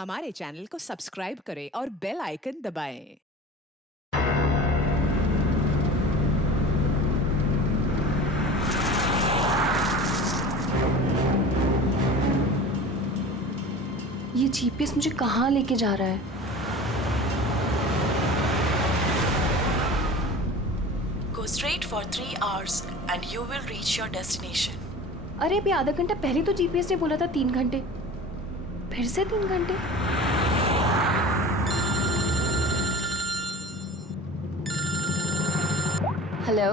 हमारे चैनल को सब्सक्राइब करें और बेल आइकन दबाएं। ये जीपीएस मुझे कहाँ लेके जा रहा है? Go straight for 3 hours and you will reach your destination. अरे अभी आधा घंटा पहले तो जीपीएस ने बोला था 3 घंटे, फिर से 3 घंटे। हेलो।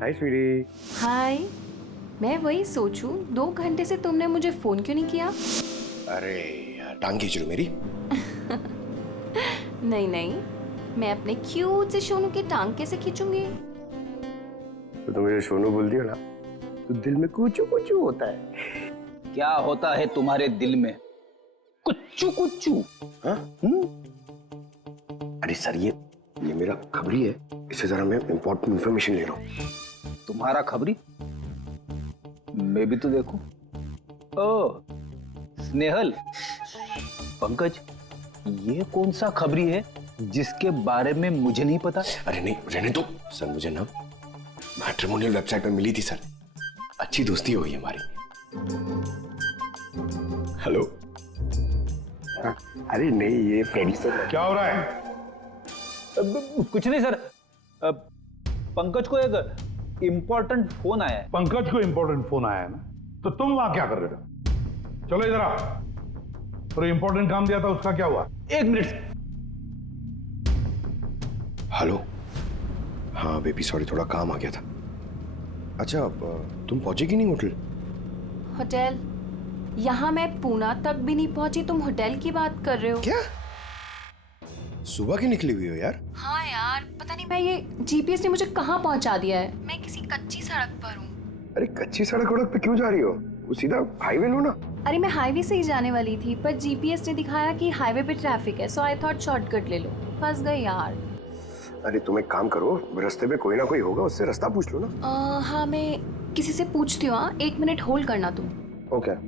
हाय स्वीटी। हाय। मैं वही सोचूं 2 घंटे से तुमने मुझे फोन क्यों नहीं किया? अरे यार टांग खींच रही मेरी। नहीं नहीं, मैं अपने क्यूट से सोनू की टांग कैसे खींचूंगी? तो तुम मुझे सोनू बोलती हो ना, तो दिल में कुचू कुचू होता है। क्या होता है तुम्हारे दिल में? कुच्चू कुच्चू। हाँ? अरे सर ये मेरा खबरी है, इससे जरा मैं इंपॉर्टेंट इंफॉर्मेशन ले रहा हूँ। तुम्हारा खबरी? मैं भी तो देखूं। ओ स्नेहल, पंकज, ये कौन सा खबरी है जिसके बारे में मुझे नहीं पता? अरे नहीं रहने दो सर, मुझे ना मैट्रिमोनियल वेबसाइट पे मिली थी सर, अच्छी दोस्ती हो गई हमारी। हेलो। हाँ? अरे नहीं ये फ्रेडी सर। क्या हो रहा है? कुछ नहीं सर, पंकज को एक इम्पोर्टेंट फोन आया है। पंकज को इंपॉर्टेंट फोन आया है ना, तो तुम वहां क्या कर रहे थे? चलो इधर आओ। और इंपॉर्टेंट काम दिया था उसका क्या हुआ? 1 मिनट। हेलो। हाँ बेबी सॉरी, थोड़ा काम आ गया था। अच्छा तुम पहुंचे कि नहीं होटल? होटल? यहाँ मैं पूना तक भी नहीं पहुंची, तुम होटल की बात कर रहे हो? क्या सुबह की निकली हुई हो यार? हाँ यार, पता नहीं मैं ये जीपीएस ने मुझे कहाँ पहुंचा दिया है। मैं किसी कच्ची सड़क पर हूँ। अरे कच्ची सड़क पे क्यों जा रही हो? वो सीधा हाईवे लो ना। अरे मैं हाईवे से ही जाने वाली थी, पर जीपीएस ने दिखाया कि हाईवे पे ट्रैफिक है, सो आई थॉट शॉर्टकट ले लो। फंस गई यार। अरे तुम एक काम करो, रास्ते में कोई ना कोई होगा, उससे रास्ता पूछ लो ना। हाँ मैं किसी से पूछती हूँ। 1 मिनट होल्ड करना तुम। ओके।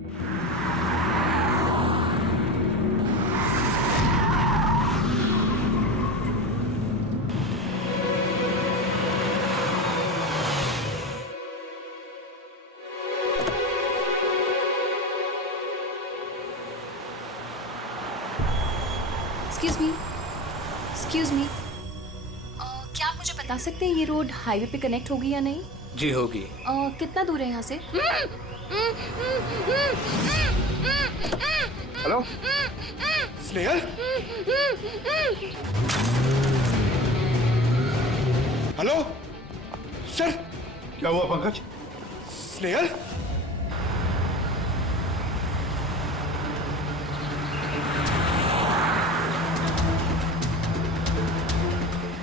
एक्सक्यूज मी, क्या आप मुझे बता सकते हैं ये रोड हाईवे पे कनेक्ट होगी या नहीं? जी होगी। कितना दूर है यहाँ से? हेलो स्नेहल। Hello sir. क्या हुआ पंकज? स्नेहल।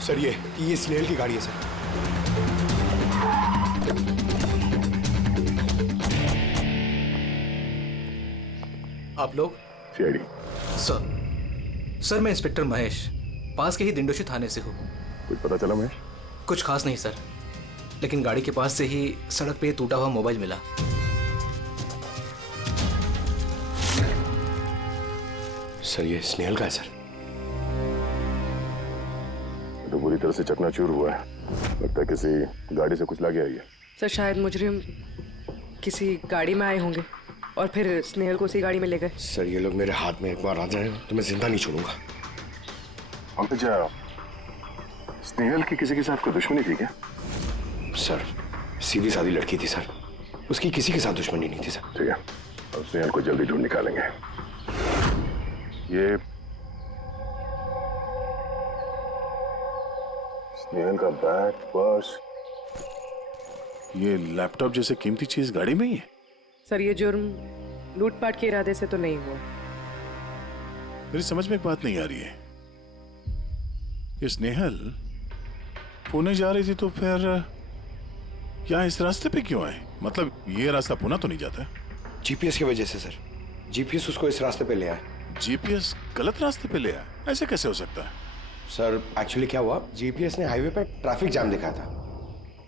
सर ये स्नेहल की गाड़ी है सर। आप लोग? सीआईडी। सर मैं इंस्पेक्टर महेश, पास के ही दिंडोशी थाने से हूँ। कुछ पता चला महेश? कुछ खास नहीं सर, लेकिन गाड़ी के पास से ही सड़क पे टूटा हुआ मोबाइल मिला। सर ये स्नेहल का है सर। तो पूरी तरह से चकनाचूर हुआ है, लगता है किसी गाड़ी से कुछ लग गया है। सर शायद मुजरिम किसी गाड़ी में आए होंगे और फिर स्नेहल को उसी गाड़ी में ले गए। सर ये लोग मेरे हाथ में एक बार आ जाए तो मैं जिंदा नहीं छोड़ूंगा। पंकज, स्नेहल की किसी के साथ कोई दुश्मनी थी क्या? सर सीधी सादी लड़की थी सर, उसकी किसी के साथ दुश्मनी नहीं थी सर। ठीक है, अब स्नेहल को जल्दी ढूंढ निकालेंगे। ये स्नेहल का बैग, पर्स, ये लैपटॉप जैसे कीमती चीज गाड़ी में ही है। सर ये जुर्म लूटपाट के इरादे से तो नहीं हुआ। मेरी समझ में एक बात नहीं आ रही है, ये स्नेहल पुणे जा रही थी तो फिर यहाँ इस रास्ते पे क्यों आए? मतलब ये रास्ता पुणे तो नहीं जाता? जीपीएस की वजह से सर, जीपीएस उसको इस रास्ते पे ले आया। जीपीएस गलत रास्ते पे ले आया? ऐसे कैसे हो सकता है? सर एक्चुअली क्या हुआ, जीपीएस ने हाईवे पे ट्रैफिक जाम दिखाया था,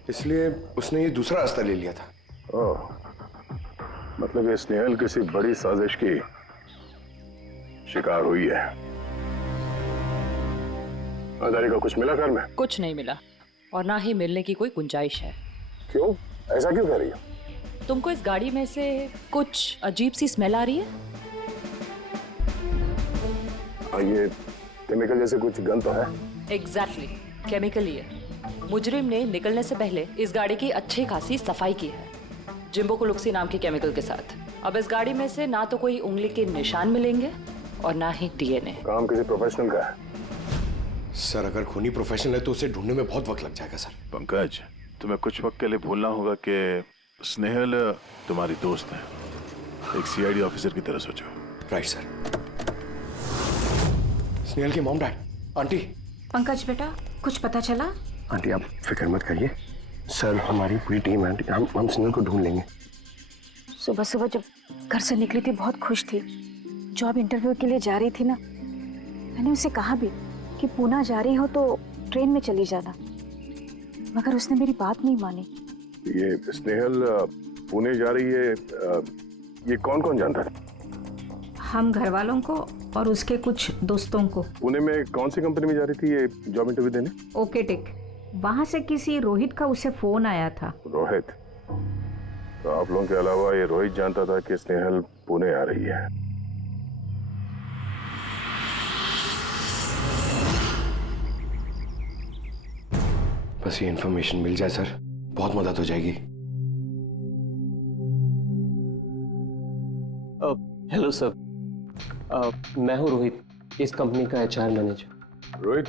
इसलिए उसने ये दूसरा रास्ता ले लिया था। ओह, मतलब ये स्नेहल किसी बड़ी साजिश की शिकार हुई है। आधारी का कुछ मिला घर में? कुछ नहीं मिला और ना ही मिलने की कोई गुंजाइश है। क्यों? ऐसा क्यों कह रही हो? तुमको इस गाड़ी में से कुछ अजीब सी स्मेल आ रही है? ये केमिकल जैसे कुछ गंध तो है। एग्जैक्टली, केमिकल ही है। मुजरिम ने निकलने से पहले इस गाड़ी की अच्छी खासी सफाई की है, जिम्बो कुलुक्सी नाम के केमिकल के साथ। अब इस गाड़ी में से ना तो कोई उंगली के निशान मिलेंगे और ना ही डीएनए। काम किसी प्रोफेशनल का है। सर अगर खूनी प्रोफेशनल है तो उसे ढूंढने में बहुत वक्त लग जाएगा सर। पंकज, तुम्हें कुछ वक्त के लिए भूलना होगा कि स्नेहल तुम्हारी दोस्त है। एक सीआईडी ऑफिसर की तरह सोचो। Right sir. स्नेहल के मॉम डैड, आंटी। पंकज बेटा, कुछ पता चला? आंटी आप फिक्र मत करिए, सर हमारी पूरी टीम है आंटी, हम स्नेहल को ढूंढ लेंगे। सुबह सुबह जब घर से निकली थी बहुत खुश थी। जॉब इंटरव्यू के लिए जा रही थी ना, मैंने उसे कहा भी कि पूना जा रही हो तो ट्रेन में चली जाना, मगर उसने मेरी बात नहीं मानी। ये स्नेहल पुणे जा रही है, ये कौन कौन जानता है? हम घर वालों को और उसके कुछ दोस्तों को। पुणे में कौन सी कंपनी में जा रही थी ये जॉब इंटरव्यू देने? ओके टिक, वहाँ से किसी रोहित का उसे फोन आया था। रोहित? तो आप लोगों के अलावा ये रोहित जानता था कि स्नेहल पुणे आ रही है। बस ये इन्फॉर्मेशन मिल जाए सर, बहुत मदद हो जाएगी। हेलो सर, मैं हूँ रोहित, इस कंपनी का एचआर मैनेजर। रोहित,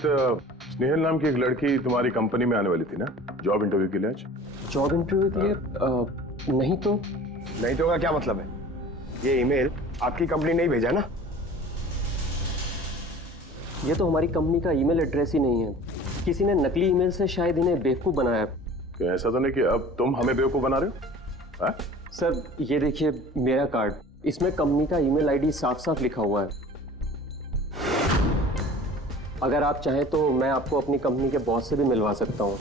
स्नेहल नाम की एक लड़की तुम्हारी कंपनी में आने वाली थी ना जॉब इंटरव्यू के लिए आज? जॉब इंटरव्यू के लिए? नहीं तो। नहीं तो का क्या मतलब है? ये ईमेल आपकी कंपनी ने ही भेजा ना? ये तो हमारी कंपनी का ईमेल एड्रेस ही नहीं है, किसी ने नकली ईमेल से शायद इन्हें बेवकूफ़ बनाया। क्या ऐसा तो नहीं कि अब तुम हमें बेवकूफ़ बना रहे हो? सर ये देखिए मेरा कार्ड, इसमें कंपनी का ईमेल आईडी साफ साफ लिखा हुआ है। अगर आप चाहें तो मैं आपको अपनी कंपनी के बॉस से भी मिलवा सकता हूँ।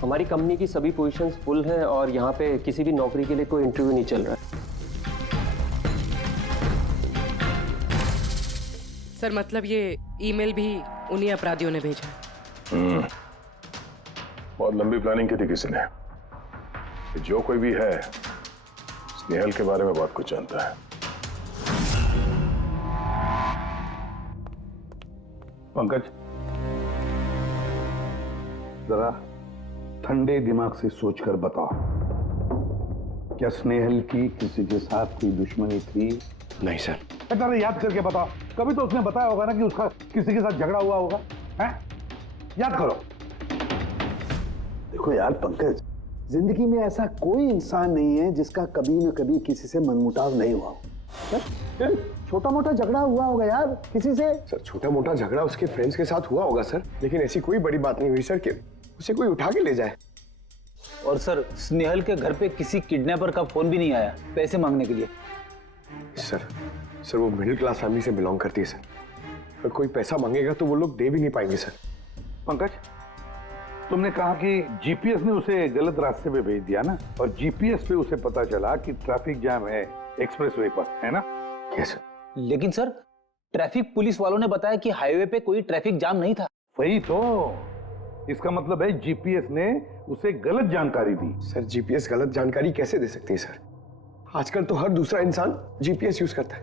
हमारी कंपनी की सभी पोजीशंस फुल हैं और यहाँ पे किसी भी नौकरी के लिए कोई इंटरव्यू नहीं चल रहा है। सर मतलब ये ईमेल भी उन्हीं अपराधियों ने भेजा है। बहुत लंबी प्लानिंग की थी किसी ने। जो कोई भी है स्नेहल के बारे में बहुत कुछ जानता है। पंकज, जरा ठंडे दिमाग से सोचकर बताओ, क्या स्नेहल की किसी के साथ कोई दुश्मनी थी? नहीं सर। जरा याद करके बताओ, कभी तो उसने बताया होगा ना कि उसका किसी के साथ झगड़ा हुआ होगा, हैं? याद करो। देखो यार पंकज, जिंदगी में ऐसा कोई इंसान नहीं है जिसका कभी न कभी किसी से मनमुटाव नहीं हुआ हो। छोटा मोटा झगड़ा हुआ होगा यार किसी से। सर छोटा मोटा झगड़ा उसके फ्रेंड्स के साथ हुआ होगा सर, लेकिन ऐसी कोई बड़ी बात नहीं हुई सर कि उसे कोई उठा के ले जाए। और सर स्नेहल के घर पे किसी किडनैपर का फोन भी नहीं आया पैसे मांगने के लिए। सर वो मिडिल क्लास फैमिली से बिलोंग करती है सर, अगर कोई पैसा मांगेगा तो वो लोग दे भी नहीं पाएंगे सर। पंकज, तुमने कहा कि जीपीएस ने उसे गलत रास्ते पे भेज दिया ना, और जीपीएस पे उसे पता चला कि ट्रैफिक जाम है एक्सप्रेसवे पर, है ना? Yes sir. लेकिन सर ट्रैफिक पुलिस वालों ने बताया कि हाईवे पे कोई ट्रैफिक जाम नहीं था। वही तो, इसका मतलब है जीपीएस ने उसे गलत जानकारी दी। सर जीपीएस गलत जानकारी कैसे दे सकती है सर? आजकल तो हर दूसरा इंसान जीपीएस यूज करता है।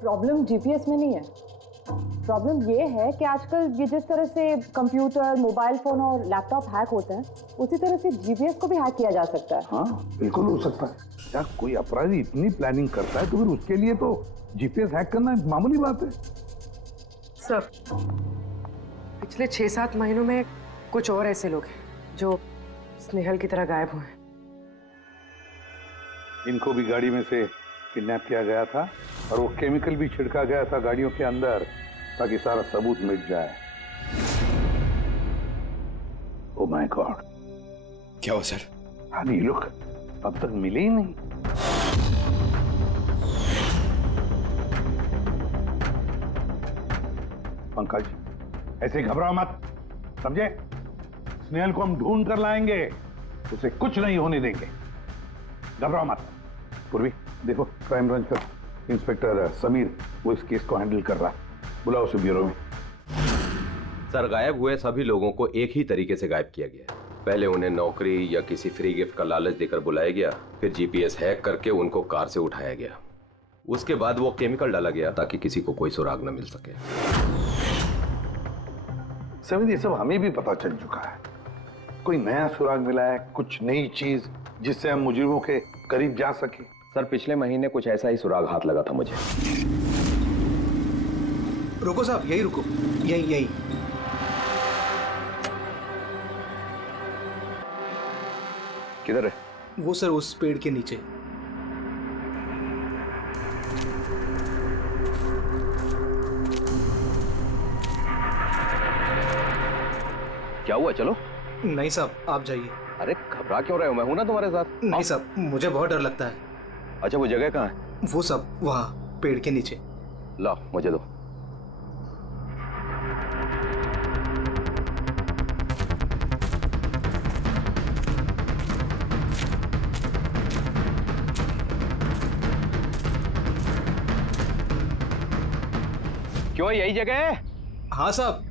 प्रॉब्लम जीपीएस में नहीं है, प्रॉब्लम ये है कि आजकल ये जिस तरह से कंप्यूटर, मोबाइल फोन और लैपटॉप हैक होते हैं, उसी तरह से जीपीएस को भी हैक किया जा सकता है। हाँ बिल्कुल हो सकता है। क्या कोई अपराधी इतनी प्लानिंग करता है तो फिर उसके लिए तो जीपीएस हैक करना एक मामूली बात है। सर पिछले 6-7 महीनों में कुछ और ऐसे लोग हैं जो स्नेहल की तरह गायब हुए हैं। इनको भी गाड़ी में से किडनैप किया गया था और वो केमिकल भी छिड़का गया था गाड़ियों के अंदर ताकि सारा सबूत मिट जाए। ओह माय गॉड, क्या हुआ सर? अरे ये लोग अब तक मिले ही नहीं। पंकज ऐसे घबराओ मत, समझे? स्नेहल को हम ढूंढ कर लाएंगे, उसे कुछ नहीं होने देंगे, घबराओ मत। पूर्वी देखो, क्राइम ब्रांच का इंस्पेक्टर समीर वो इस केस को हैंडल कर रहा है। बुलाओ उसे ब्यूरो में। सर, गायब हुए सभी लोगों को एक ही तरीके से गायब किया गया है। पहले उन्हें नौकरी या किसी फ्री गिफ्ट का लालच देकर बुलाया गया, फिर जीपीएस हैक करके उनको कार से उठाया गया। उसके बाद वो केमिकल डाला गया ताकि किसी को कोई सुराग न मिल सके। समीर, ये सब हमें भी पता चल चुका है। कोई नया सुराग मिला है, कुछ नई चीज जिससे हम मुजरिमों के करीब जा सके? सर, पिछले महीने कुछ ऐसा ही सुराग हाथ लगा था मुझे। रुको साहब, यही रुको, यही यही। किधर है? वो सर उस पेड़ के नीचे। क्या हुआ? चलो। नहीं साहब, आप जाइए। अरे घबरा क्यों रहे हो? मैं हूं ना तुम्हारे साथ। नहीं साहब, मुझे बहुत डर लगता है। अच्छा, वो जगह कहाँ है? वो सब वहाँ पेड़ के नीचे। लाओ, मुझे दो। क्यों, यही जगह है? हाँ साहब।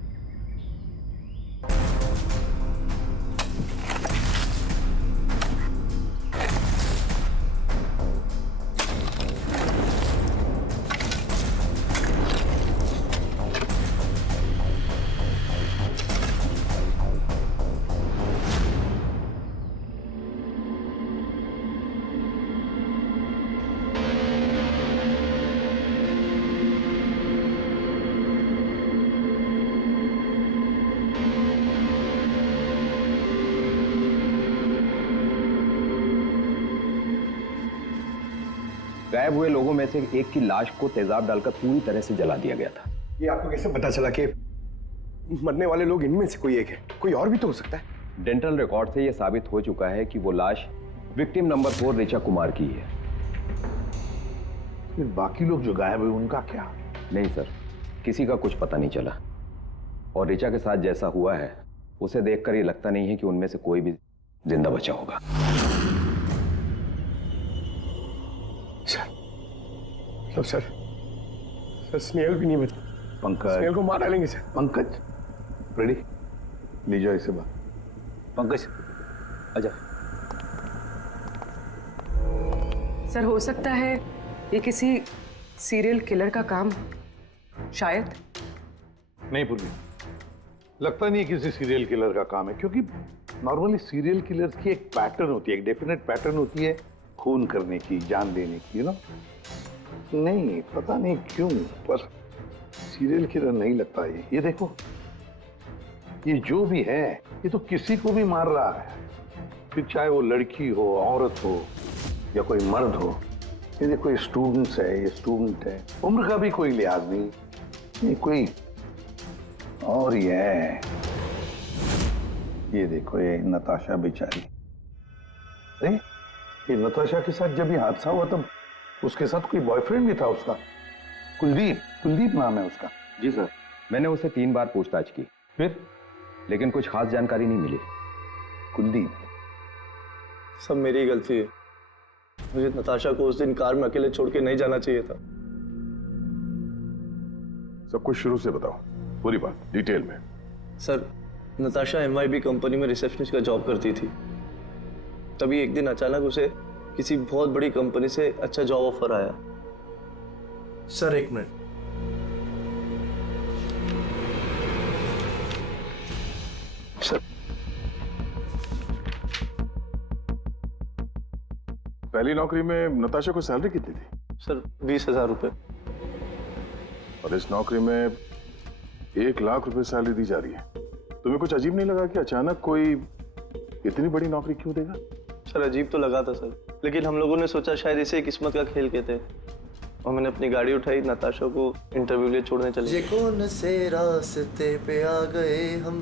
गायब हुए लोगों में से एक की लाश को तेजाब डालकर पूरी तरह से जला दिया गया था। ये आपको कैसे पता चला कि मरने वाले लोग इनमें से कोई एक है? कोई और भी तो हो सकता है। डेंटल रिकॉर्ड से यह साबित हो चुका है कि वो लाश विक्टिम नंबर 4 ऋचा कुमार की है। फिर बाकी लोग जो गायब हुए उनका क्या? नहीं सर, किसी का कुछ पता नहीं चला। और ऋचा के साथ जैसा हुआ है उसे देखकर ये लगता नहीं है कि उनमें से कोई भी जिंदा बचा होगा। सर स्नेहल भी नहीं बचा। पंकज, स्नेहल को मार डालेंगे सर। पंकज, रेडी? ले जाओ इसे बाहर। पंकज, आजा। सर, हो सकता है ये किसी सीरियल किलर का काम, शायद। नहीं पूर्वी, लगता नहीं है किसी सीरियल किलर का काम है, क्योंकि नॉर्मली सीरियल किलर्स की एक पैटर्न होती है, एक डेफिनेट पैटर्न होती है खून करने की, जान देने की, ना। नहीं, पता नहीं क्यों, पर सीरियल किलर नहीं लगता ये देखो, ये जो भी है ये तो किसी को भी मार रहा है, फिर चाहे वो लड़की हो, औरत हो या कोई मर्द हो। ये देखो, ये स्टूडेंट्स है, ये स्टूडेंट है, उम्र का भी कोई लिहाज नहीं, ये कोई और ही है। ये देखो, ये नताशा बेचारी। अरे ये नताशा के साथ जब ये हादसा हुआ तब उसके साथ कोई बॉयफ्रेंड भी था उसका, कुलदीप नाम है उसका। जी सर, मैंने उससे 3 बार पूछताछ की, फिर लेकिन कुछ खास जानकारी नहीं मिली। कुलदीप? सब मेरी गलती है, मुझे नताशा को उस दिन कार में अकेले छोड़ के नहीं जाना चाहिए था। सब कुछ शुरू से बताओ, पूरी बात डिटेल में। सर, नताशा MYB कंपनी में रिसेप्शनिस्ट का जॉब करती थी। तभी एक दिन अचानक उसे किसी बहुत बड़ी कंपनी से अच्छा जॉब ऑफर आया। सर, एक मिनट। सर, पहली नौकरी में नताशा को सैलरी कितनी थी? सर, 20,000 रुपए। और इस नौकरी में 1 लाख रुपए सैलरी दी जा रही है। तुम्हें कुछ अजीब नहीं लगा कि अचानक कोई इतनी बड़ी नौकरी क्यों देगा? सर, अजीब तो लगा था सर, लेकिन हम लोगों ने सोचा शायद इसे किस्मत का खेल कहते हैं, और मैंने अपनी गाड़ी उठाई, नताशा को इंटरव्यू लिए छोड़ने चले। ये कौन से रास्ते पे आ गए हम,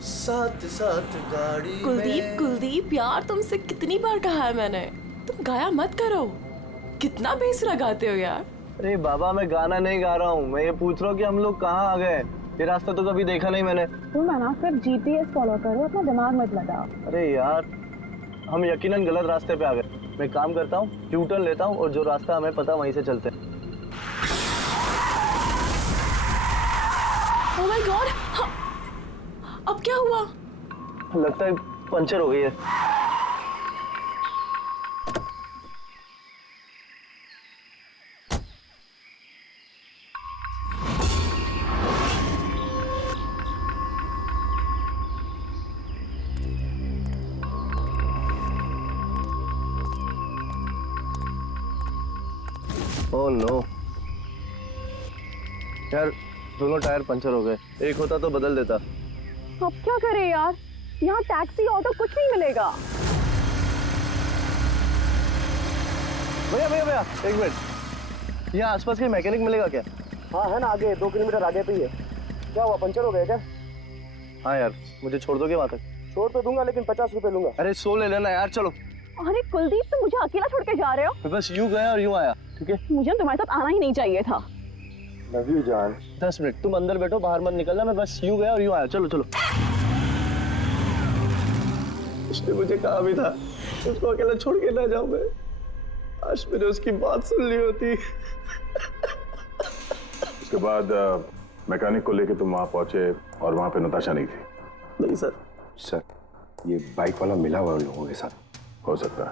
साथ साथ गाड़ी। कुलदीप यार, तुमसे कितनी बार कहा है मैंने, तुम गाया मत करो, कितना बेसुरा गाते हो यार। अरे बाबा, मैं गाना नहीं गा रहा हूँ, मैं ये पूछ रहा हूँ कि हम लोग कहाँ आ गए। ये रास्ता तो कभी देखा नहीं मैंने। तुम है ना, सिर्फ GPS फॉलो करो, अपना दिमाग मत लगाओ। अरे यार, हम यकीनन गलत रास्ते पे आ गए। मैं काम करता हूँ, U-टर्न लेता हूँ और जो रास्ता हमें पता वहीं से चलते हैं। यार, अब क्या हुआ? लगता है पंचर हो गई है। ओह नो यार, दोनों टायर पंचर हो गए। एक होता तो बदल देता। अब क्या करें यार, यहाँ टैक्सी ऑटो कुछ नहीं मिलेगा। भैया भैया भैया, एक मिनट, यहाँ आसपास कोई मैकेनिक मिलेगा क्या? हाँ है ना, आगे 2 किलोमीटर आगे पे ही है। क्या हुआ, पंचर हो गया क्या? हाँ यार, मुझे छोड़ दोगे वहाँ तक? छोड़ तो दूंगा, लेकिन 50 रुपए लूंगा। अरे 100 ले लेना यार, चलो। अरे कुलदीप, तुम मुझे अकेला छोड़ के जा रहे हो? मैं बस यूं गया और यूं आया, ठीक है? मुझे तुम्हारे साथ आना ही नहीं चाहिए था। लव यू जान। 10 मिनट तुम अंदर बैठो, बाहर मत निकलना। मैं बस यूं गया और यूं आया। चलो चलो। उसने मुझे कहा भी था उसको अकेला छोड़ के ना जाऊं मैं। आज मैंने उसकी बात सुन ली होती। उसके बाद मैकेनिक को लेके तुम वहां पहुंचे और वहां पे नताशा नहीं थी? नहीं सर। सर, ये बाइक वाला मिला हुआ उन लोगों के साथ। हो सकता है।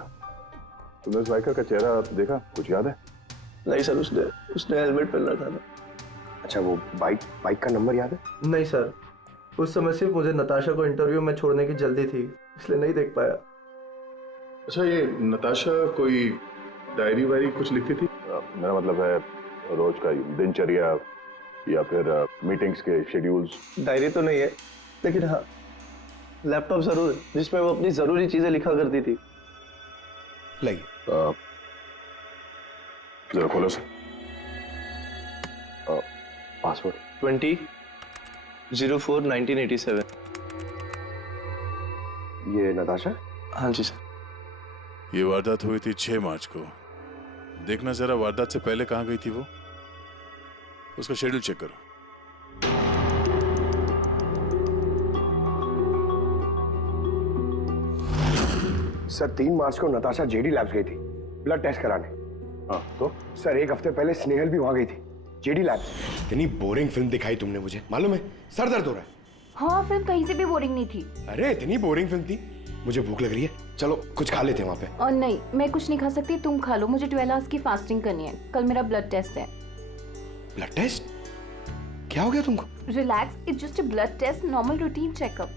तुमने उस बाइकर का चेहरा देखा, कुछ याद है? नहीं सर, उसने हेलमेट पहन रखा था। अच्छा, वो बाइक का नंबर याद है? नहीं सर, उस समय सिर्फ मुझे नताशा को इंटरव्यू में छोड़ने की जल्दी थी, इसलिए नहीं देख पाया। अच्छा, ये नताशा कोई डायरी वायरी कुछ लिखती थी? मेरा मतलब है रोज का दिनचर्या या फिर मीटिंग्स के शेड्यूल्स। डायरी तो नहीं है, लेकिन हाँ लैपटॉप जरूर है जिसमें वो अपनी जरूरी चीजें लिखा करती थी। लाइए जरा खोलो सर। पासवर्ड 20/04/1987। ये नताशा? हाँ जी सर। ये वारदात हुई थी 6 मार्च को। देखना जरा वारदात से पहले कहाँ गई थी वो, उसका शेड्यूल चेक करो। सर, 3 मार्च को नताशा जेडी लैब्स गई थी ब्लड टेस्ट कराने। हाँ तो? सर, 1 हफ्ते पहले स्नेहल भी वहां गई थी जेडी लैब्स। इतनी बोरिंग फिल्म दिखाई तुमने मुझे, मालूम है? सर दर्द हो रहा है। हाँ, फिल्म कहीं से भी बोरिंग नहीं थी। अरे इतनी बोरिंग फिल्म थी। मुझे भूख लग रही है, चलो कुछ खा लेते हैं वहाँ पे। और नहीं, मैं कुछ नहीं खा सकती, तुम खा लो। मुझे 12 आवर्स की फास्टिंग करनी है। कल मेरा ब्लड टेस्ट है। Blood test? क्या हो गया तुमको? Relax, it's just a blood test, normal routine checkup.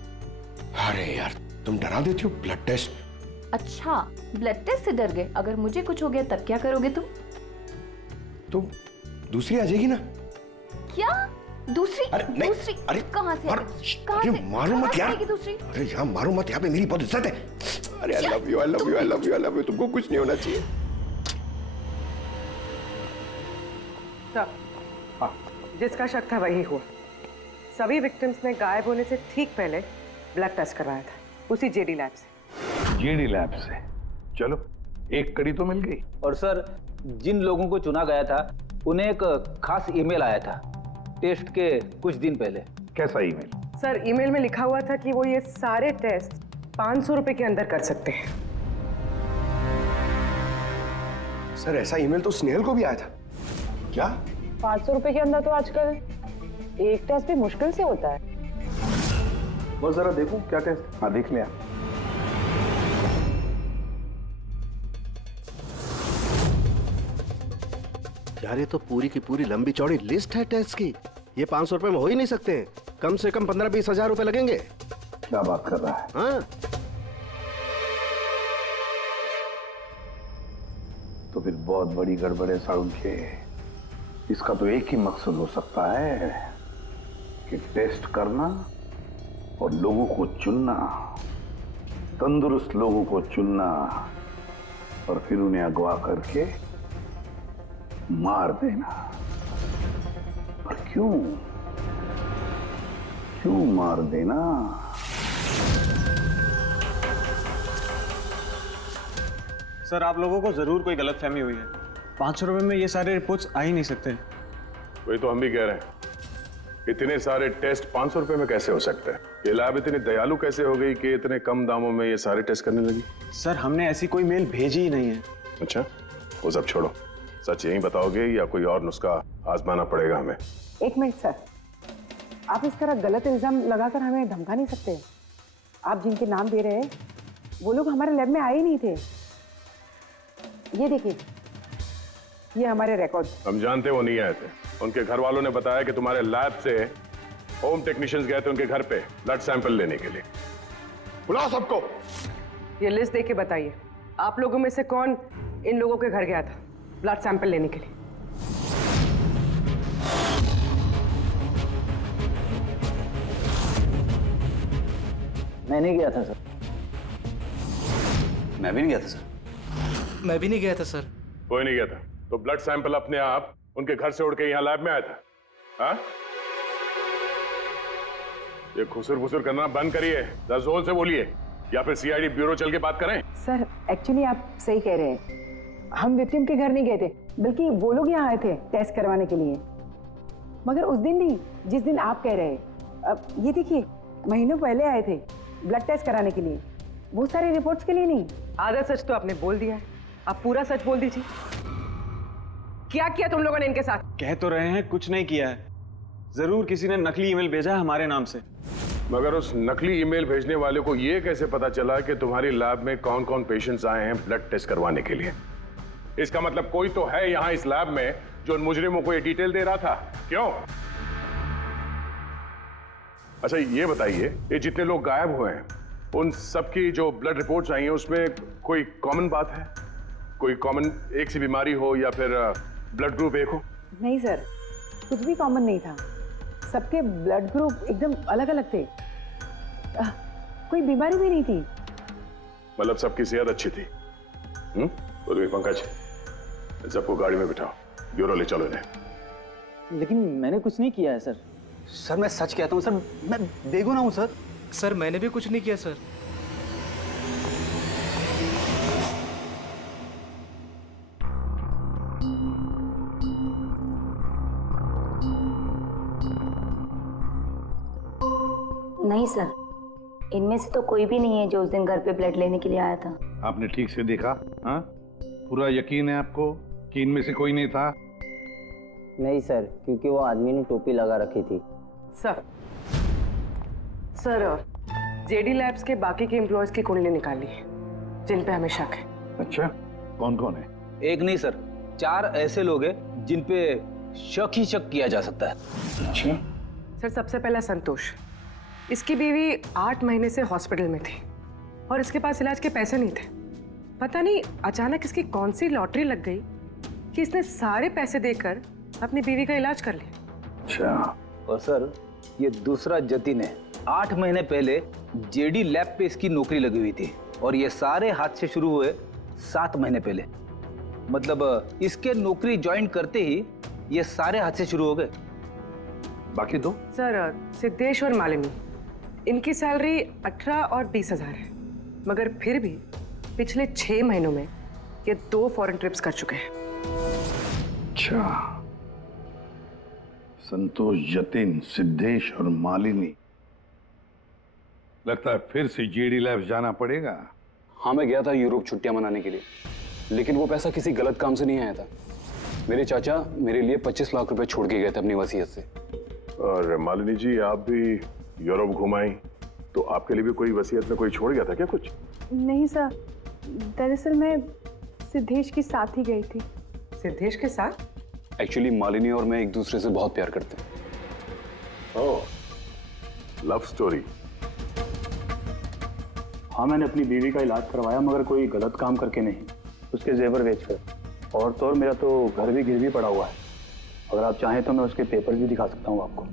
अरे यार, तुम डरा देती हो। Blood test? अच्छा, ब्लड टेस्ट से डर गए? अगर मुझे कुछ हो गया तब क्या करोगे तुम? तो दूसरी आ जाएगी ना? क्या दूसरी? अरे नहीं, दूसरी? अरे कहाँ से? अरे मारो मत यार। दूसरी? अरे यहाँ मारो मत, यहाँ पे मेरी बहुत इज्जत है। अरे I love you, I love you, I love you, I love you. तुमको कुछ नहीं होना चाहिए। हाँ, जिसका शक था वही हुआ। सभी विक्टिम्स ने गायब होने से ठीक पहले ब्लड टेस्ट करवाया था, उसी जेडी लैब से। जेडी लैब से? चलो, एक कड़ी तो मिल गई। और सर, जिन लोगों को चुना गया था उन्हें एक खास ईमेल आया था टेस्ट के कुछ दिन पहले। कैसा ईमेल? सर, ईमेल में लिखा हुआ था कि वो ये सारे टेस्ट 500 रुपए के अंदर कर सकते हैं। सर, ऐसा ईमेल तो स्नेहल को भी आया था। क्या 500 रुपए के अंदर तो आजकल एक टेस्ट भी मुश्किल से होता है। बस जरा देखो क्या टेस्ट। हाँ, देख लिया। यार, ये तो पूरी की पूरी लंबी चौड़ी लिस्ट है टेस्ट की। ये 500 रुपए में हो ही नहीं सकते। कम से कम 15-20 हजार रुपए लगेंगे। क्या बात कर रहा है? हाँ, तो फिर बहुत बड़ी गड़बड़ है सारुण के। इसका तो एक ही मकसद हो सकता है कि टेस्ट करना और लोगों को चुनना, तंदुरुस्त लोगों को चुनना और फिर उन्हें अगवा करके मार देना। पर क्यों मार देना? सर, आप लोगों को जरूर कोई गलतफहमी हुई है। 500 रुपए में ये सारे रिपोर्ट्स आ ही नहीं सकते। वही तो हम भी कह रहे हैं। इतने सारे टेस्ट 500 रुपए में कैसे हो सकते हैं? ये लैब इतनी दयालु कैसे हो गई कि इतने कम दामों में ये सारे टेस्ट करने लगी? सर, हमने ऐसी कोई मेल भेजी ही नहीं है। अच्छा, वो सब छोड़ो। सच यही बताओगे या कोई और नुस्खा आजमाना पड़ेगा हमें? एक मिनट सर, आप इस तरह गलत इल्जाम लगाकर हमें धमका नहीं सकते। आप जिनके नाम दे रहे हैं वो लोग हमारे लैब में आए ही नहीं थे। ये देखिए, ये हमारे रिकॉर्ड। हम जानते वो नहीं आए थे। उनके घर वालों ने बताया कि तुम्हारे लैब से होम टेक्नीशियंस गए थे उनके घर पे ब्लड सैंपल लेने के लिए। बुलाओ सबको। ये लिस्ट देख के बताइए, आप लोगों में से कौन इन लोगों के घर गया था ब्लड सैंपल लेने के लिए? मैं नहीं गया था सर। मैं भी नहीं गया था सर। मैं भी नहीं गया था सर। कोई नहीं गया था तो ब्लड सैंपल अपने आप उनके घर से उड़ के यहाँ लैब में आया था? हाँ? ये खुसुर-फुसुर करना बंद करिए, जोर से बोलिए, या फिर सीआईडी ब्यूरो चल के बात करें। सर एक्चुअली आप सही कह रहे हैं, हम विक्टिम के घर नहीं गए थे, बल्कि वो लोग यहाँ आए थे टेस्ट करवाने के लिए। मगर उस दिन नहीं जिस दिन आप कह रहे हैं। अब ये देखिए, महीनों पहले आए थे ब्लड टेस्ट कराने के लिए, वो सारे रिपोर्ट्स के लिए नहीं। आधा सच तो आपने बोल दिया है, आप पूरा सच बोल दीजिए। क्या किया तुम लोगों ने इनके साथ? कह तो रहे हैं कुछ नहीं किया है, जरूर किसी ने नकली ईमेल भेजा है हमारे नाम से। मगर उस नकली ईमेल भेजने वाले को ये कैसे पता चला कि तुम्हारी लैब में कौन कौन पेशेंट्स आए हैं ब्लड टेस्ट करवाने के लिए? इसका मतलब कोई तो है यहाँ इस लैब में जो उन मुजरिमों को ये डिटेल दे रहा था। क्यों? अच्छा ये बताइए, ये जितने लोग गायब हुए हैं उन सबकी जो ब्लड रिपोर्ट्स आई हैं उसमें कोई कॉमन बात है? कोई कॉमन एक सी बीमारी हो या फिर ब्लड ग्रुप एक हो? नहीं सर, कुछ भी कॉमन नहीं था। सबके ब्लड ग्रुप एकदम अलग अलग थे। कोई बीमारी भी नहीं थी। मतलब सबकी सेहत अच्छी थी। तो पंकज, सबको गाड़ी में बिठाओ, ब्यूरो ले चलो इन्हें। लेकिन मैंने कुछ नहीं किया है सर। सर मैं सच कहता हूँ सर, मैं बेगुनाह हूँ सर। सर मैंने भी कुछ नहीं किया सर। नहीं सर, इनमें से तो कोई भी नहीं है जो उस दिन घर पे ब्लड लेने के लिए आया था। आपने ठीक से देखा? हाँ, पूरा यकीन है आपको कि इनमें से कोई नहीं था? नहीं सर, क्योंकि वो आदमी ने टोपी लगा रखी थी। सर जेडी लैब्स के बाकी के एम्प्लॉयज की कुंडली निकाली है जिन पे हमें शक है। अच्छा, कौन कौन है? एक नहीं सर, 4 ऐसे लोग हैं जिन पे शक ही शक किया जा सकता है। अच्छा सर, सबसे पहला संतोष। इसकी बीवी 8 महीने से हॉस्पिटल में थी और इसके पास इलाज के पैसे नहीं थे। पता नहीं अचानक इसकी कौन सी लॉटरी लग गई कि इसने सारे पैसे देकर अपनी बीवी का इलाज कर लिया। अच्छा। और सर ये दूसरा जतिन है। 8 महीने पहले जेडी लैब पे इसकी नौकरी लगी हुई थी और ये सारे हादसे शुरू हुए 7 महीने पहले। मतलब इसके नौकरी ज्वाइन करते ही ये सारे हादसे शुरू हो गए। बाकी दो? सर सिद्धेश और मालिनी, इनकी सैलरी 18 और 20 हजार है, मगर फिर भी पिछले 6 महीनों में ये 2 फॉरेन ट्रिप्स कर चुके हैं। अच्छा, संतोष, जतिन, सिद्धेश और मालिनी। लगता है फिर से जेडी लैब्स जाना पड़ेगा। हाँ, मैं गया था यूरोप छुट्टियां मनाने के लिए, लेकिन वो पैसा किसी गलत काम से नहीं आया था। मेरे चाचा मेरे लिए 25 लाख रुपए छोड़ के गए थे अपनी वसीयत से। और मालिनी जी, आप भी यूरोप घुमाई तो आपके लिए भी कोई वसीयत में कोई छोड़ गया था क्या कुछ? नहीं सर, दरअसल मैं सिद्धेश के साथ ही गई थी। सिद्धेश के साथ? एक्चुअली मालिनी और मैं एक दूसरे से बहुत प्यार करते हैं। ओह, लव स्टोरी। हाँ, मैंने अपनी बीवी का इलाज करवाया, मगर कोई गलत काम करके नहीं, उसके जेवर बेचकर। और तो और मेरा तो घर भी गिरवी पड़ा हुआ है। अगर आप चाहें तो मैं उसके पेपर भी दिखा सकता हूँ आपको।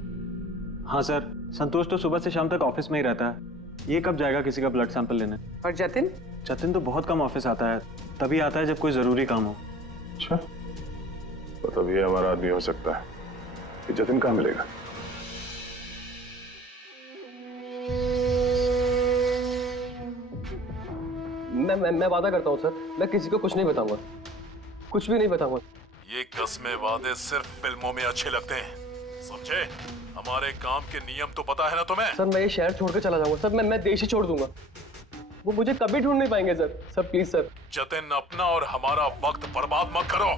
हाँ सर, संतोष तो सुबह से शाम तक ऑफिस में ही रहता है। ये कब जाएगा किसी का ब्लड सैंपल लेने? और जतिन? जतिन तो बहुत कम ऑफिस आता है, तभी आता है जब कोई जरूरी काम हो। अच्छा, तो तब ये हमारा आदमी हो सकता है। कि जतिन कहाँ मिलेगा? मैं वादा करता हूँ सर, मैं किसी को कुछ नहीं बताऊंगा, कुछ भी नहीं बताऊंगा। ये कस्में वादे सिर्फ फिल्मों में अच्छे लगते हैं, समझे? हमारे काम के नियम तो पता है ना तुम्हें? सर मैं ये शहर छोड़ के चला जाऊंगा सर, मैं देश ही छोड़ दूंगा। वो मुझे कभी ढूंढ नहीं पाएंगे sir. Sir please sir. Jatin, अपना और हमारा वक्त बर्बाद मत करो।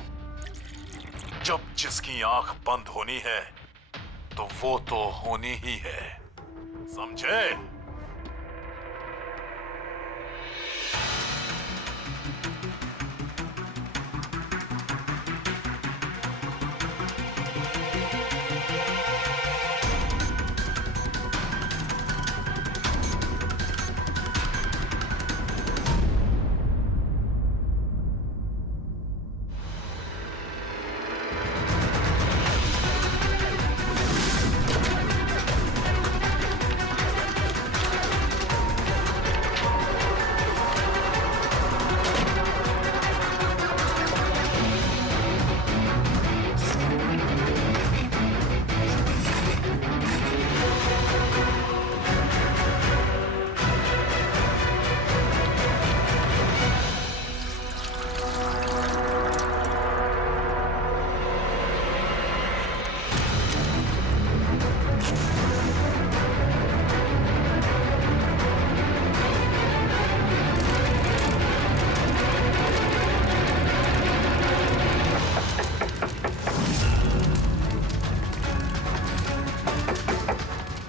जब जिसकी आंख बंद होनी है तो वो तो होनी ही है, समझे?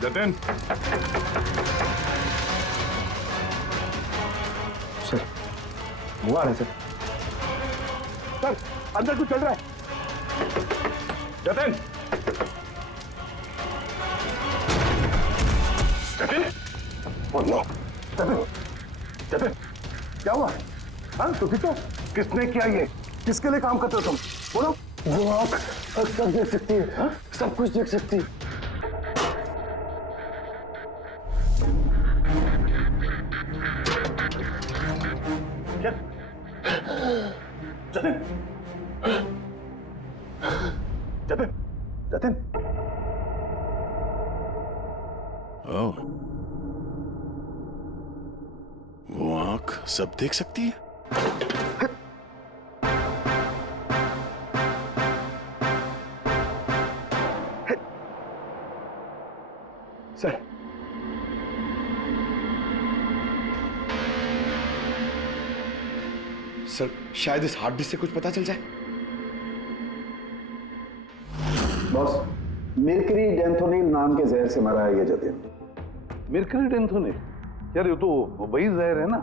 जतिन, सर वो आ रहे सर। सर अंदर कुछ चल रहा है। जतिन, जतिन, जतिन, जतिन, क्या हुआ? हाँ तो ठीक हो? किसने किया ये? किसके लिए काम करते हो तुम? बोलो। वो आँख सब देख सकती है, हाँ? सब कुछ देख सकती है। जतिन, जतिन, जतिन। ओह, वो आंख सब देख सकती है? सर, सर शायद इस हार्ड डिस्क से कुछ पता चल जाए। बॉस, मिर्करी डेंथोनिल नाम के जहर से मरा है ये जतिन। मिर्करी डेंथोनिल? यार ये तो वही जहर है ना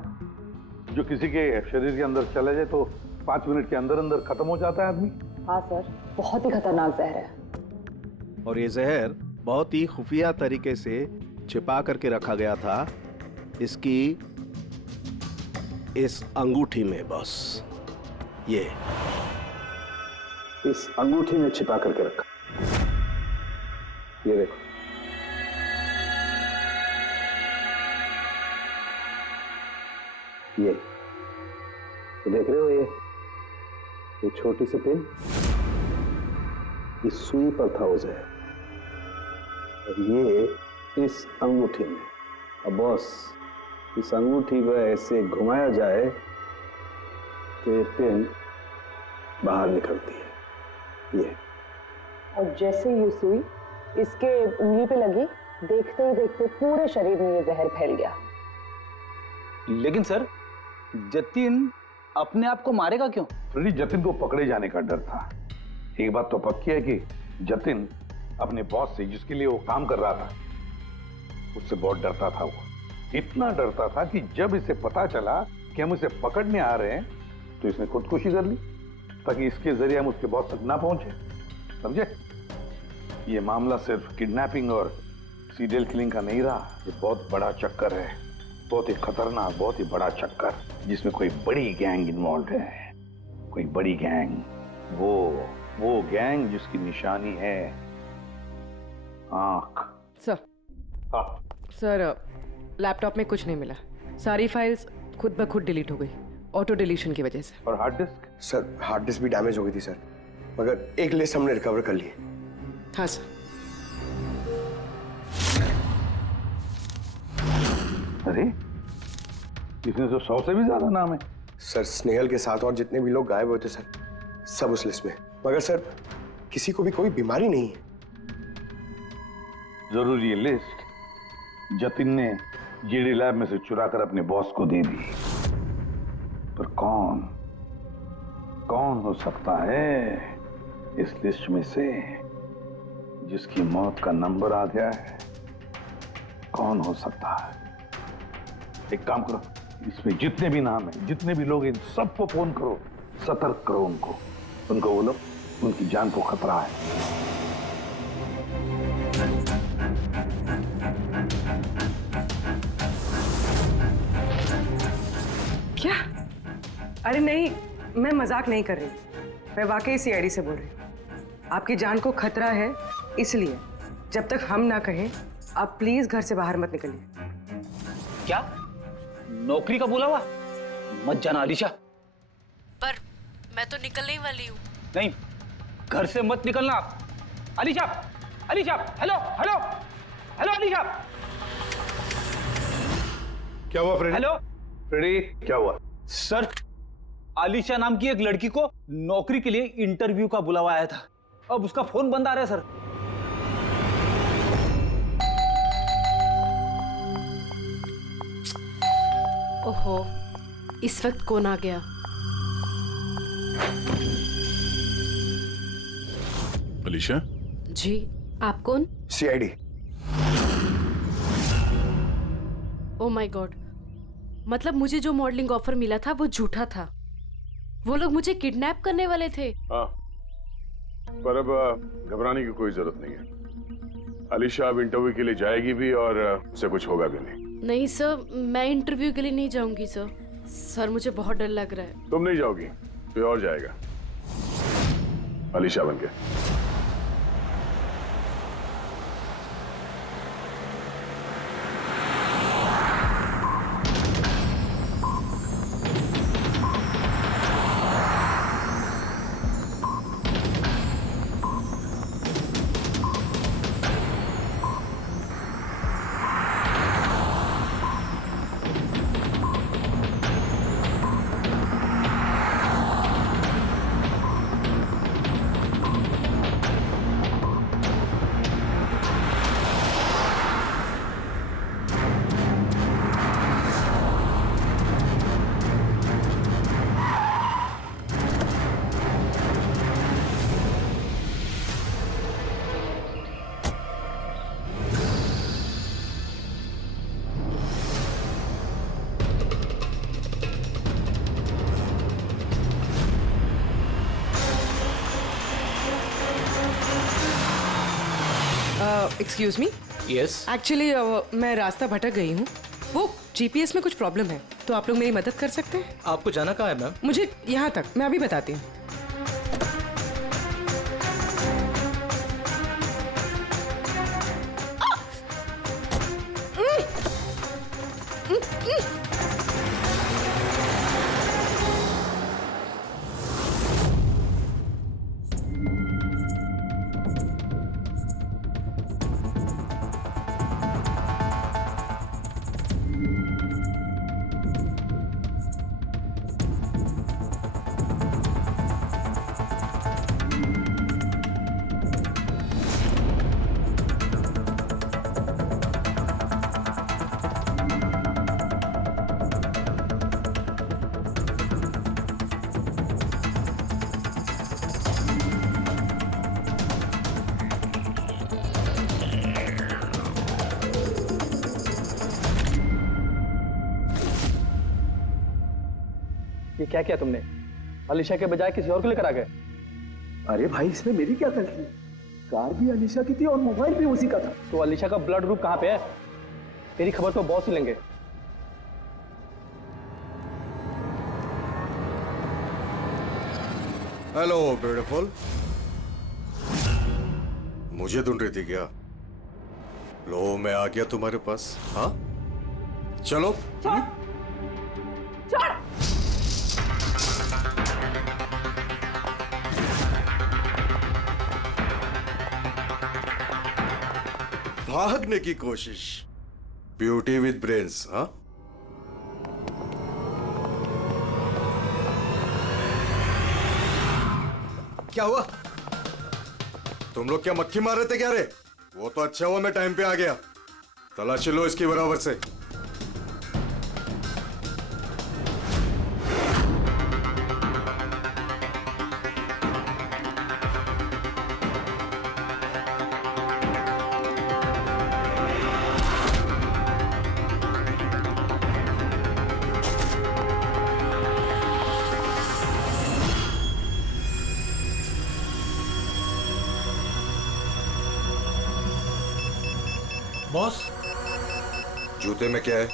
जो किसी के शरीर के अंदर चला जाए तो 5 मिनट के अंदर अंदर खत्म हो जाता है आदमी। हाँ सर, बहुत ही खतरनाक जहर है। और ये जहर बहुत ही खुफिया तरीके से छिपा करके रखा गया था इसकी इस अंगूठी में बॉस। ये इस अंगूठी में छिपा करके रखा। ये देखो, ये देख रहे हो? ये छोटी सी पिन, इस सुई पर था वो जहर, और ये इस अंगूठी में। अब बॉस, इस अंगूठी को ऐसे घुमाया जाए तो ये पिन बाहर निकलती है। ये और जैसे ये सुई इसके उंगली पे लगी, देखते ही देखते पूरे शरीर में ये जहर फैल गया। लेकिन सर, जतिन अपने आप को मारेगा क्यों? फ्रेडी, जतिन को पकड़े जाने का डर था। एक बात तो पक्की है कि जतिन अपने बॉस से, जिसके लिए वो काम कर रहा था, उससे बहुत डरता था। वो इतना डरता था कि जब इसे पता चला कि हम इसे पकड़ने आ रहे हैं तो इसने खुदकुशी कर ली ताकि इसके जरिए हम उसके बॉस तक ना पहुंचे। समझे? ये मामला सिर्फ किडनैपिंग और सीरियल किलिंग का नहीं रहा, ये बहुत बड़ा चक्कर है, बहुत ही खतरनाक, बहुत ही बड़ा चक्कर, जिसमें कोई बड़ी गैंग इन्वॉल्व है। कोई बड़ी गैंग, वो गैंग जिसकी निशानी है आंख। सर, हाँ सर, लैपटॉप में कुछ नहीं मिला। सारी फाइल्स खुद ब खुद डिलीट हो गई, ऑटो डिलीशन की वजह से। और hard disk? Sir hard disk भी डैमेज हो गई थी सर, मगर एक लिस्ट हमने रिकवर कर ली है। हाँ सर। अरे, इसमें तो 100 से भी ज्यादा नाम है। सर स्नेहल के साथ और जितने भी लोग गायब हुए थे सर, सब उस लिस्ट में। मगर सर किसी को भी कोई बीमारी नहीं है। जरूर ये लिस्ट जतिन ने जीडी लैब में से चुरा कर अपने बॉस को दे दी, पर कौन हो सकता है इस लिस्ट में से जिसकी मौत का नंबर आ गया है, कौन हो सकता है? एक काम करो, इसमें जितने भी नाम हैं, जितने भी लोग, इन सबको फोन करो, सतर्क करो उनको बोलो उनकी जान को खतरा है। क्या? अरे नहीं, मैं मजाक नहीं कर रही, मैं वाकई सीआईडी से बोल रही हूँ। आपकी जान को खतरा है, इसलिए जब तक हम ना कहें आप प्लीज घर से बाहर मत निकलिए। क्या नौकरी का बोला हुआ? मत जाना अलीशा। पर मैं तो निकलने ही वाली हूँ। नहीं, घर से मत निकलना। Alisha, Alisha, hello hello hello Alisha. क्या हुआ फ्रेडी? हेलो फ्रेडी, क्या हुआ? सर, अलीशा नाम की एक लड़की को नौकरी के लिए इंटरव्यू का बुलावा आया था। अब उसका फोन बंद आ रहा है सर। ओहो, इस वक्त कौन आ गया? अलीशा? जी, आप कौन? सीआईडी। ओ माय गॉड, मतलब मुझे जो मॉडलिंग ऑफर मिला था वो झूठा था। वो लोग मुझे किडनैप करने वाले थे। हाँ, पर अब घबराने की कोई जरूरत नहीं है। अलीशा अब इंटरव्यू के लिए जाएगी भी और उससे कुछ होगा भी नहीं। नहीं सर, मैं इंटरव्यू के लिए नहीं जाऊंगी सर। सर, मुझे बहुत डर लग रहा है। तुम नहीं जाओगी, कोई और जाएगा अलीशा बनके। Excuse me. यस। एक्चुअली मैं रास्ता भटक गई हूँ। वो जीपीएस में कुछ प्रॉब्लम है, तो आप लोग मेरी मदद कर सकते हैं? आपको जाना कहाँ है मैम? मुझे यहाँ तक, मैं अभी बताती हूँ। ये क्या किया तुमने? अलीशा के बजाय किसी और को लेकर आ गए। अरे भाई, इसमें मेरी क्या गलती? कार भी अलीशा की थी और मोबाइल भी उसी का था। तो अलीशा का ब्लड ग्रुप कहाँ पे है? तेरी खबर तो बॉस ही लेंगे। हेलो ब्यूटीफुल, मुझे ढूंढ रही थी क्या? लो, मैं आ गया तुम्हारे पास। हाँ, चलो। भागने की कोशिश। Beauty with brains. हाँ, क्या हुआ? तुम लोग क्या मक्खी मार रहे थे क्या रे? वो तो अच्छा हुआ मैं टाइम पे आ गया। तलाशी लो इसकी बराबर से। बॉस, जूते में क्या है?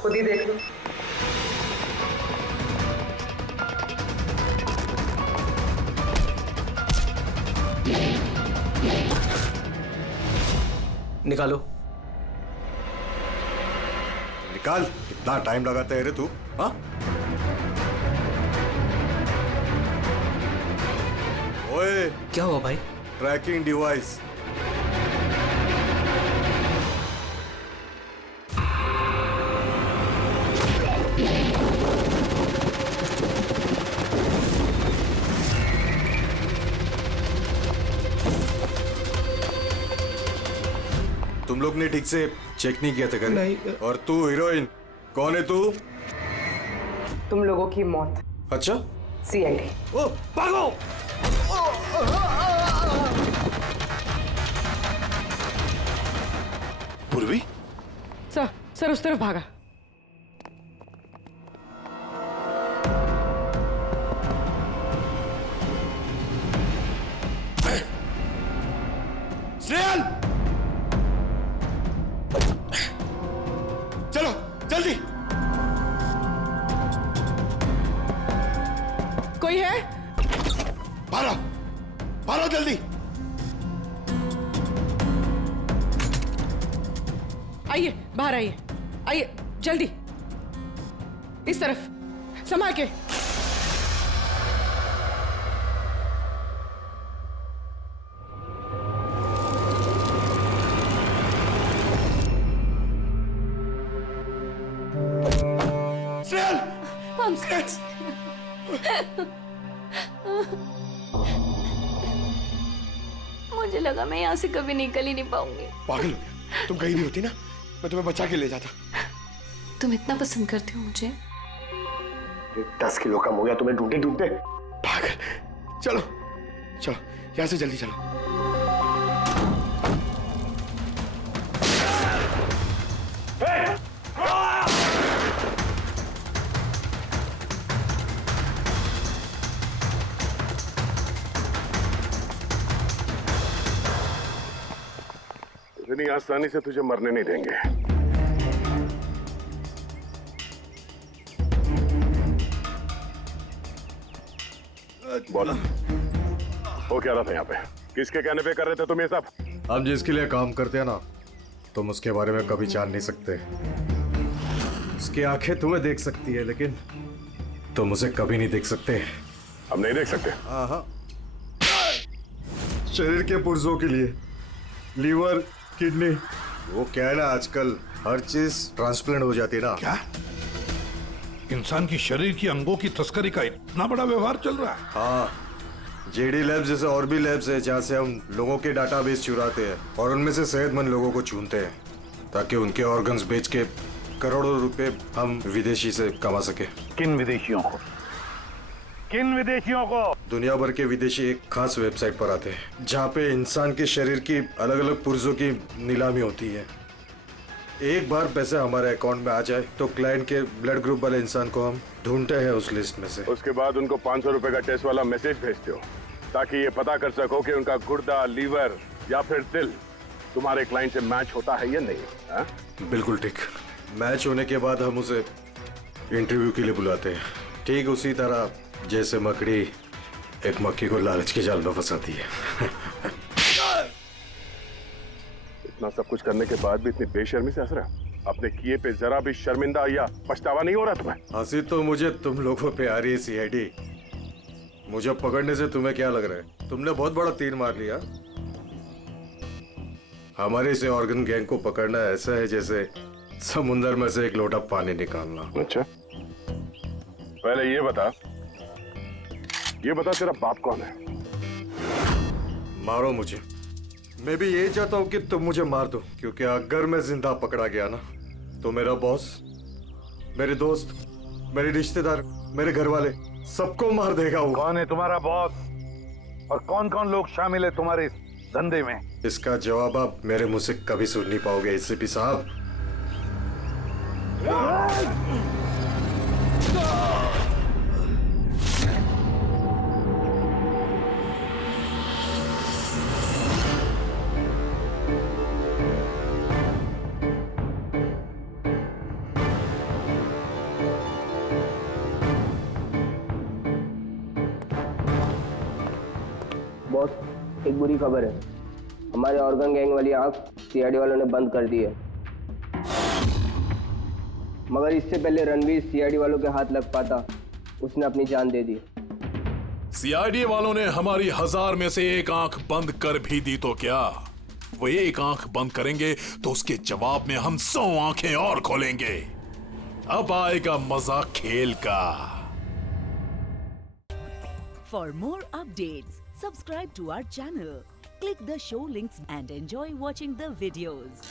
खुद ही देख लो। निकालो। निकाल। कितना टाइम लगाता है रे तू? हाँ? ओए, क्या हुआ भाई? Tracking device. तुम लोग ने ठीक से चेक नहीं किया था घर? नहीं। और तू हीरोइन, कौन है तू? तुम लोगों की मौत। अच्छा, CID। ओ, भागो! पूर्वी? सर उस तरफ भागा। स्नेहल! चलो जल्दी। कोई है? भारो, भारो जल्दी। आइए, बाहर आइए, आइए जल्दी, इस तरफ, संभाल के। पंकज, मुझे लगा मैं यहाँ से कभी निकल ही नहीं पाऊंगी। पागल हो गया, तुम कहीं नहीं होती ना, मैं तुम्हें बचा के ले जाता। तुम इतना पसंद करते हो मुझे? 10 किलो कम हो गया तुम्हें ढूंढते ढूंढते। पागल। चलो चलो यहाँ से जल्दी चलो। इतनी आसानी से तुझे मरने नहीं देंगे। बोलो, वो क्या रहा था यहाँ पे? किसके कहने पे कर रहे थे तुम ये सब? हम जिसके लिए काम करते हैं ना, तुम उसके बारे में कभी जान नहीं सकते। उसकी आंखें तुम्हें देख सकती है, लेकिन तुम उसे कभी नहीं देख सकते। हम नहीं देख सकते? हाँ, शरीर के पुर्जों के लिए लीवर, किडनी, वो क्या है ना, आजकल हर चीज ट्रांसप्लांट हो जाती है ना। क्या इंसान की शरीर की अंगों की तस्करी का इतना बड़ा व्यवहार चल रहा है? हाँ, JD लैब्स जैसे और भी लैब्स है जहाँ से हम लोगों के डाटाबेस चुराते हैं और उनमें से सेहतमंद लोगों को चुनते हैं ताकि उनके ऑर्गन्स बेच के करोड़ों रुपए हम विदेशी से कमा सके। किन विदेशियों को? किन विदेशियों को? दुनिया भर के विदेशी एक खास वेबसाइट पर आते हैं जहाँ पे इंसान के शरीर की अलग अलग पुर्जों की नीलामी होती है। एक बार पैसे हमारे अकाउंट में आ जाए तो क्लाइंट के ब्लड ग्रुप वाले इंसान को हम ढूंढते हैं उस लिस्ट में से। उसके बाद उनको 500 रुपए का टेस्ट वाला मैसेज भेजते हो ताकि ये पता कर सको कि उनका गुर्दा, लीवर या फिर दिल तुम्हारे क्लाइंट से मैच होता है या नहीं। हा? बिल्कुल ठीक। मैच होने के बाद हम उसे इंटरव्यू के लिए बुलाते हैं, ठीक उसी तरह जैसे मकड़ी एक मक्खी को लालच के जाल में फंसाती है। इतना सब कुछ करने के बाद भी इतनी बेशर्मी से हंस रहा? अपने किए पे जरा भी शर्मिंदा या पछतावा नहीं हो रहा तुम्हें? हंसी तो मुझे तुम लोगों पे आ रही है CID। मुझे पकड़ने से तुम्हें क्या लग रहा है? तुमने बहुत बड़ा तीर मार लिया। हमारे इसे ऑर्गन गैंग को पकड़ना ऐसा है जैसे समुंदर में से एक लोटा पानी निकालना। अच्छा, पहले ये बता तेरा बाप कौन है? मारो मुझे। मैं भी यही चाहता हूँ कि तुम मुझे मार दो, क्योंकि अगर मैं जिंदा पकड़ा गया ना तो मेरा बॉस, मेरे दोस्त, मेरे रिश्तेदार, मेरे घर वाले सबको मार देगा वो। कौन है तुम्हारा बॉस और कौन कौन लोग शामिल है तुम्हारे इस धंधे में? इसका जवाब आप मेरे मुंह से कभी सुन नहीं पाओगे ACP साहब। बुरी खबर है। हमारे ऑर्गन गैंग वाली आंख सीआईडी वालों ने बंद कर दी है। मगर इससे पहले रणवीर सीआईडी वालों के हाथ लग पाता, उसने अपनी जान दे दी। सीआईडी वालों ने हमारी 1000 में से एक आंख बंद कर भी दी तो क्या, वो एक आंख बंद करेंगे तो उसके जवाब में हम 100 आंखें और खोलेंगे। अब आएगा मजा खेल का। For more updates, subscribe to our channel, click the show links and enjoy watching the videos.